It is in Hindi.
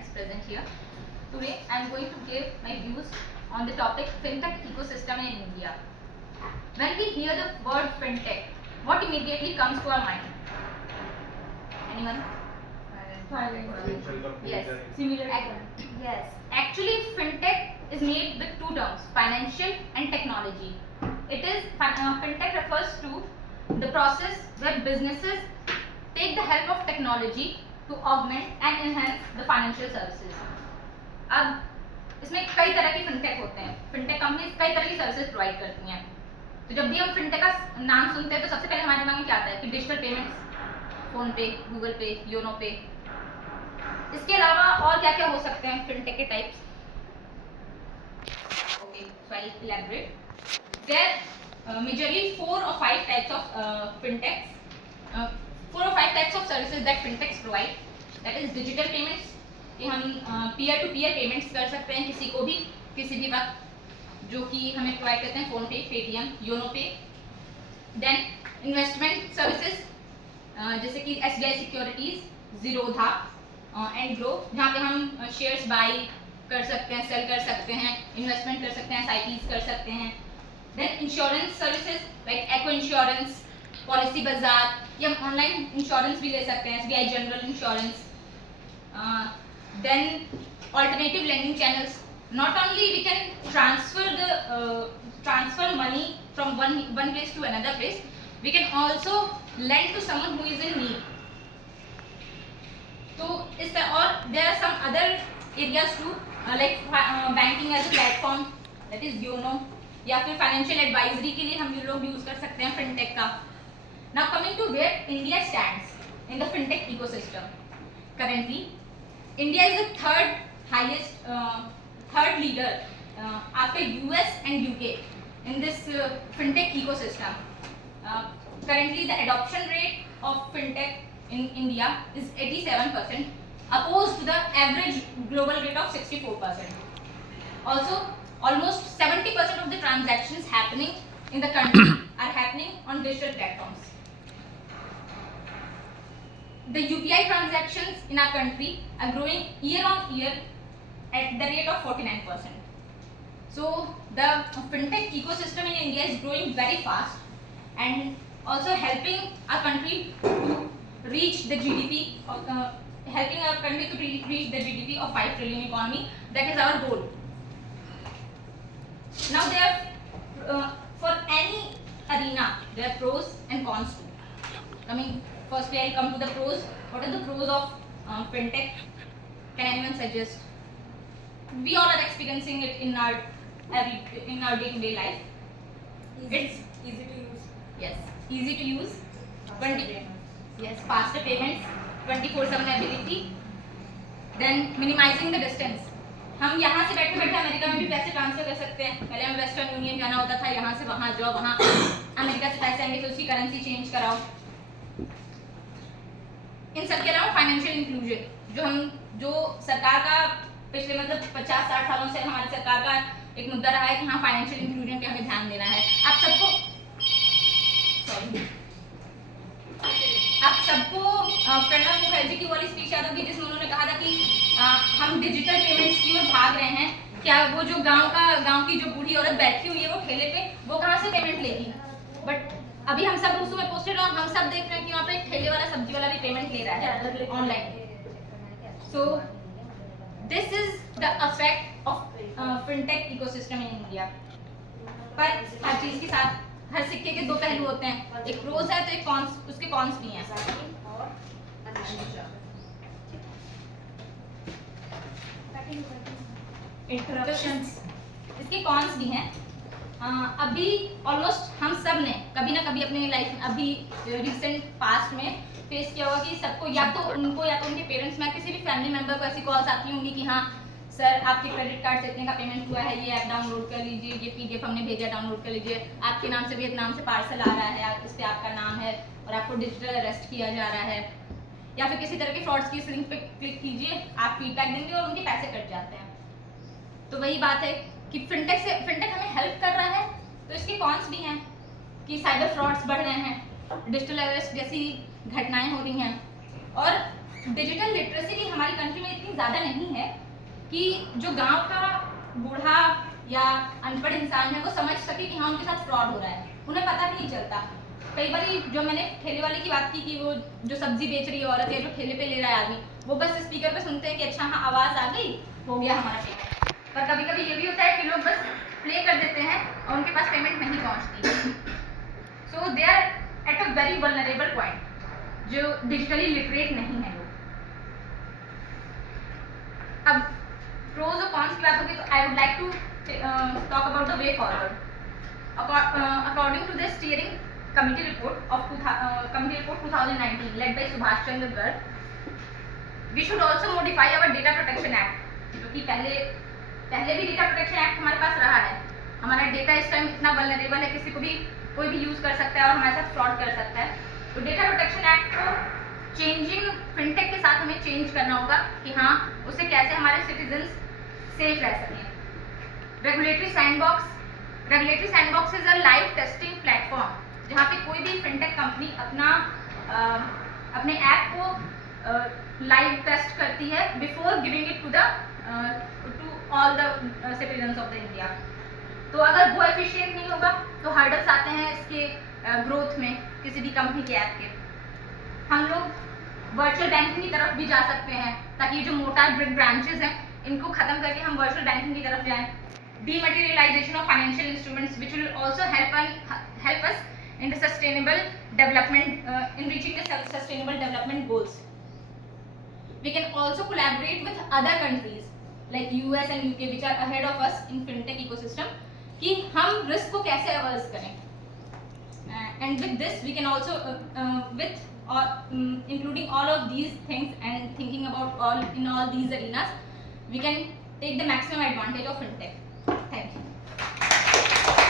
friends present here. Today I am going to give my views on the topic fintech ecosystem in India. When we hear the word fintech, what immediately comes to our mind? Anyone? Yes. Yes. Actually, fintech is made with two terms: financial and technology. Fintech refers to the process where businesses take the help of technology to augment and enhance the financial services. अब इसमें कई तरह की फिनटेक होते हैं. फिनटेक कंपनीज कई तरह की सर्विसेज प्रोवाइड करती हैं. तो जब भी हम फिनटेक का नाम सुनते हैं तो सबसे पहले हमारे दिमाग में क्या आता है कि डिजिटल पेमेंट्स, फोन पे, गूगल पे, योनो पे. इसके अलावा और क्या क्या हो सकते हैं फिनटेक के types? Okay, so I will elaborate. There majorly 4 or 5 types of fintechs, 4 or 5 types of services that fintechs provide. That is digital payments, कि हम peer to peer payments कर सकते हैं किसी को भी किसी भी वक्त, जो कि हमें प्रोवाइड करते हैं फोन पे, पेटीएम, योनो पे. देन इन्वेस्टमेंट सर्विसेज जैसे कि SBI securities, Zerodha and grow, जहाँ पे हम शेयर्स बाई कर सकते हैं, सेल कर सकते हैं, इन्वेस्टमेंट कर सकते हैं, SIPs कर सकते हैं. देन इंश्योरेंस सर्विसेज लाइक एको इंश्योरेंस, पॉलिसी बाजार, ये हम ऑनलाइन इंश्योरेंस भी ले सकते हैं, SBI general insurance. Then alternative lending channels, not only we can transfer money from one place to another place, we can also lend to someone who is in need. So is there, or there are some other areas too, like banking as a platform, that is YONO, या फिर फाइनेंशियल एडवाइजरी के लिए हम ये लोग यूज कर सकते हैं फिनटेक का. Now coming to where India stands in the fintech ecosystem. Currently, India is the third leader after US and UK in this fintech ecosystem. Currently, the adoption rate of fintech in India is 87%, opposed to the average global rate of 64%. Also, almost 70% of the transactions happening in the country are happening on digital platforms. The UPI transactions in our country are growing year on year at the rate of 49%. So the fintech ecosystem in India is growing very fast and also helping our country to reach the GDP of reach the GDP of 5 trillion economy. That is our goal. Now for any arena there are pros and cons too. Firstly, I'll come to the pros. What are the pros of fintech? Can anyone suggest? We all are experiencing it in our day-to-day life. It's easy to use. Yes, easy to use. Faster payments, 24/7 ability. Then minimizing the distance. हम यहाँ से बैठे बैठे अमेरिका में भी पैसे ट्रांसफर कर सकते हैं. पहले हमें वेस्टर्न यूनियन जाना होता था, यहाँ से वहाँ जाओ, वहाँ अमेरिका से पैसे आएंगे तो उसकी करेंसी चेंज कराओ. इन सब के अलावा फाइनेंशियल इंक्लूजन, जो सरकार का पिछले 50-60 सालों से हमारी सरकार का एक मुद्दा रहा है कि हाँ, फाइनेंशियल इंक्लूजन पे हमें ध्यान देना है. आप सबको प्रणब मुखर्जी की वाली स्पीच याद होगी जिसमें उन्होंने कहा था कि हम डिजिटल पेमेंट्स की ओर भाग रहे हैं. क्या वो जो गांव की जो बूढ़ी औरत बैठी हुई है वो ठेले पे, वो कहाँ से पेमेंट लेगी? बट अभी हम सब उसमें पोस्टेड और हम सब देख रहे हैं कि वहाँ पे ठेले वाला, सब्जी वाला भी पेमेंट ले रहा है online. So this is the effect of fintech ecosystem in India. पर हर चीज के साथ, हर सिक्के के दो पहलू होते हैं. एक प्रोस है तो एक कॉन्स, उसके कॉन्स भी हैं. इंटरप्शंस, इसके कॉन्स भी हैं. अभी ऑलमोस्ट हम सब ने कभी ना कभी अपने लाइफ में अभी रिसेंट पास्ट में फेस किया होगा कि सबको या तो उनके पेरेंट्स में किसी भी फैमिली मेंबर को ऐसी कॉल्स आती होंगी कि हाँ सर, आपके क्रेडिट कार्ड से इतने का पेमेंट हुआ है, ये ऐप डाउनलोड कर लीजिए, ये PDF हमने भेजा, डाउनलोड कर लीजिए, आपके नाम से वियतनाम से पार्सल आ रहा है, इस पर आपका नाम है और आपको डिजिटल अरेस्ट किया जा रहा है. या फिर किसी तरह के फ्रॉड्स की लिंक पे क्लिक कीजिए, आप फीडबैक देंगे और उनके पैसे कट जाते हैं. तो वही बात है कि फिनटेक हमें हेल्प कर रहा है, तो इसके कॉन्स भी हैं कि साइबर फ्रॉड्स बढ़ रहे हैं, डिजिटल अरेस्ट जैसी घटनाएं हो रही हैं. और डिजिटल लिटरेसी की हमारी कंट्री में इतनी ज़्यादा नहीं है कि जो गांव का बूढ़ा या अनपढ़ इंसान है वो समझ सके कि हाँ उनके साथ फ्रॉड हो रहा है, उन्हें पता भी नहीं चलता। कई बार जो मैंने ठेले वाले की बात की कि वो जो सब्जी बेच रही है औरत या जो ठेले पे ले रहा है आदमी, वो बस स्पीकर पे सुनते हैं कि अच्छा हाँ आवाज़ आ गई, हो गया हमारा पेमेंट। पर कभी कभी ये भी होता है कि लोग बस प्ले कर देते हैं और उनके पास पेमेंट नहीं पहुंचती। So they are at a very vulnerable point, जो डिजिटली लिटरेट नहीं है लोग। अब प्रोज और कॉन्स की बात होगी तो I would like to talk about the way forward. According to the steering committee report of 2019 led by Subhash Chandra Garg, we should also modify our data protection act, जो कि पहले भी डेटा प्रोटेक्शन एक्ट हमारे पास रहा है। हमारा डेटा इस टाइम इतना वल्नरेबल है, किसी को भी कोई भी यूज कर सकता है और हमारे साथ फ्रॉड कर सकता है। तो डेटा प्रोटेक्शन एक्ट को चेंजिंग फिनटेक के साथ हमें चेंज करना होगा कि हाँ उससे कैसे हमारे सिटीजन्स सेफ रह सकें। Regulatory sandbox is a live testing platform जहाँ पे कोई भी फिनटेक कंपनी अपने ऐप को लाइव टेस्ट करती है before giving it to all the citizens of the India. तो अगर वो एफिशिएंट नहीं होगा तो हर्डल्स आते हैं इसके ग्रोथ में किसी भी कंपनी के ऐप के। हम लोग वर्चुअल बैंकिंग की तरफ भी जा सकते हैं ताकि ये जो मोटा ब्रांचेस हैं इनको खत्म करके हम वर्चुअल बैंकिंग की तरफ जाएं। Dematerialization of financial instruments, which will also help us in the sustainable development, in reaching the sustainable development goals. We can also collaborate with other countries like US and UK, which are ahead of us in fintech ecosystem, कि हम risk को कैसे averse करें. And with this, we can also, including all of these things and thinking about all these arenas, we can take the maximum advantage of fintech.